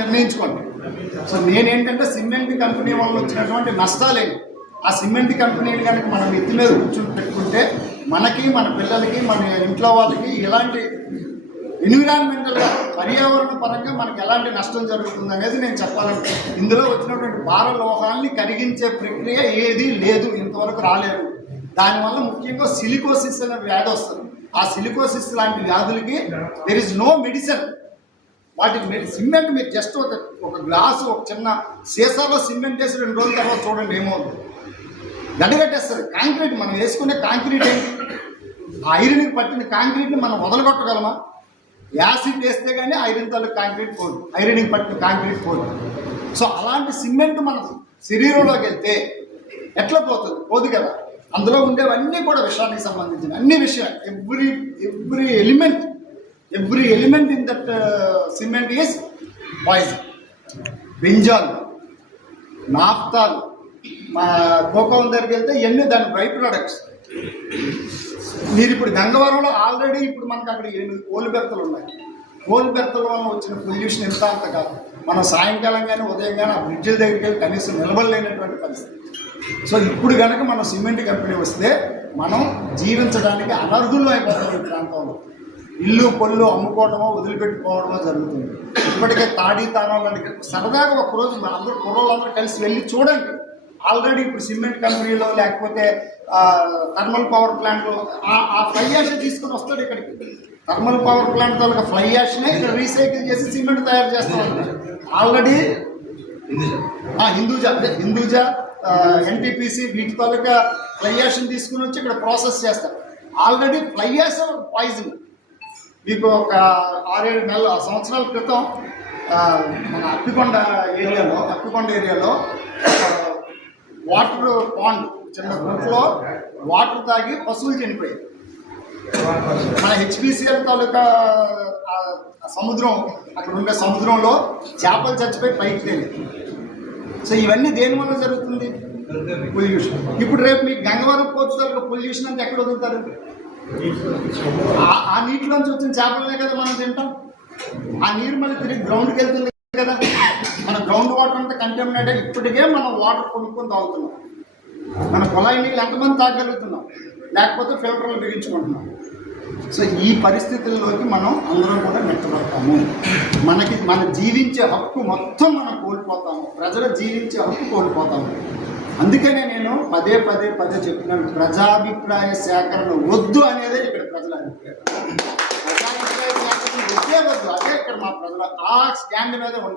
నిర్ణయించుకోండి. సో నేనేంటంటే cement company వల్ల వచ్చినటువంటి నష్టాలేంటి, ఆ సిమెంట్ కంపెనీని కనుక మనం ఎత్తి మీద కూర్చుని పెట్టుకుంటే మనకి, మన పిల్లలకి, మన ఇంట్లో వాళ్ళకి ఎలాంటి ఎన్విరాన్మెంటల్గా పర్యావరణ పరంగా మనకి ఎలాంటి నష్టం జరుగుతుంది అనేది నేను చెప్పాలంటే, ఇందులో వచ్చినటువంటి భార లోహాల్ని కరిగించే ప్రక్రియ ఏదీ లేదు, ఇంతవరకు రాలేదు. దానివల్ల ముఖ్యంగా సిలికోసిస్ అనే వ్యాధి వస్తుంది. ఆ సిలికోసిస్ లాంటి వ్యాధులకి దెర్ ఇస్ నో మెడిసిన్. వాటికి సిమెంట్ మీరు జస్ట్ ఒక గ్లాసు, ఒక చిన్న సీసాలో సిమెంట్ వేసి 2 రోజుల తర్వాత చూడండి ఏమవుతుంది, గడ్డగట్టేస్తారు. కాంక్రీట్ మనం వేసుకునే కాంక్రీట్ ఏంటి, ఐరన్కి పట్టిన కాంక్రీట్ని మనం వదలగొట్టగలమా? యాసిడ్ వేస్తే కానీ ఐరన్ తాలూకు కాంక్రీట్ పోదు, ఐరన్కి పట్టిన కాంక్రీట్ పోదు. సో అలాంటి సిమెంట్ మన శరీరంలోకి వెళ్తే ఎట్లా పోతుంది? పోదు కదా. అందులో ఉండేవన్నీ కూడా విషయానికి సంబంధించిన అన్ని విషయాలు, every element in that cement is poison. Benzol, naphthol, మా కోకం దగ్గరికి వెళ్తే ఎన్ని దాని బై ప్రొడక్ట్స్. మీరు ఇప్పుడు గంగవరంలో ఆల్రెడీ ఇప్పుడు మనకు అక్కడ 8 కోల్ బెర్తలు ఉన్నాయి. కోల్ బెర్తల వల్ల వచ్చిన పొల్యూషన్ ఎంత అంత కాదు. మనం సాయంకాలం కానీ ఉదయం కానీ ఆ బ్రిడ్జిల దగ్గరికి వెళ్ళి కనీసం నిలబడలేనటువంటి పరిస్థితి. సో ఇప్పుడు కనుక మనం సిమెంట్ కంపెనీ వస్తే మనం జీవించడానికి అనర్హులు అయిపోతాం. ఈ ప్రాంతంలో ఇల్లు పొల్లు అమ్ముకోవడమో వదిలిపెట్టుకోవడమో జరుగుతుంది. ఇప్పటికే తాడీతానాలని సరదాగా ఒకరోజు అందరూ కుర్రోళ్ళందరూ కలిసి వెళ్ళి చూడండి. ఆల్రెడీ ఇప్పుడు సిమెంట్ కంపెనీలో లేకపోతే థర్మల్ పవర్ ప్లాంట్లో ఆ ఫ్లై యాష్ తీసుకొని వస్తాడు ఇక్కడికి. థర్మల్ పవర్ ప్లాంట్ తాలూకా ఫ్లై యాష్నే ఇక్కడ రీసైకిల్ చేసి సిమెంట్ తయారు చేస్తాం. ఆల్రెడీ హిందూజా ఎన్టీపీసీ వీటి తాలూకా ఫ్లై యాష్ని తీసుకుని వచ్చి ఇక్కడ ప్రాసెస్ చేస్తారు. Already fly ash poison. మీకు ఒక 6-7 సంవత్సరాల క్రితం మన అప్పికొండ ఏరియాలో వాటర్ పాండ్, చిన్న గుంటలో వాటర్ తాగి పశువులు చనిపోయాయి. మన హెచ్పిసిఎల్ తాలూకా సముద్రం, అక్కడ ఉండే సముద్రంలో చేపలు చచ్చిపోయి పైకి తేలి. సో ఇవన్నీ దేని వల్ల జరుగుతుంది? పొల్యూషన్. ఇప్పుడు రేపు మీకు గంగవరం పోర్టు తాలూకా పొల్యూషన్ అంటే ఎక్కడ వదులుతారు? ఆ నీటిలోంచి వచ్చిన చేపలనే కదా మనం తింటాం. ఆ నీరు మళ్ళీ తిరిగి గ్రౌండ్కి వెళ్తుంది కదా. మన గ్రౌండ్ వాటర్ అంతా కంటామినేట్ అయ్యి ఇప్పటికే మనం వాటర్ కొనుక్కొని తాగుతున్నాం. మన కుళాయి నీళ్ళు ఎంతమంది తాగలుగుతున్నాం, లేకపోతే ఫిల్టర్లు బిగించుకుంటున్నాం. సో ఈ పరిస్థితుల్లోకి మనం అందరం కూడా నెట్టబడతాము. మన జీవించే హక్కు మొత్తం మనం కోల్పోతాము. ప్రజల జీవించే హక్కు కోల్పోతాము. అందుకనే నేను పదే చెప్తున్నాను, ప్రజాభిప్రాయ సేకరణ వద్దు అనేదే ఇక్కడ ప్రజల అభిప్రాయం. ప్రజాభిప్రాయ సేకరణ వద్దు, అదే ఇక్కడ మా ప్రజల ఆ స్టాండ్ మీద ఉండాలి.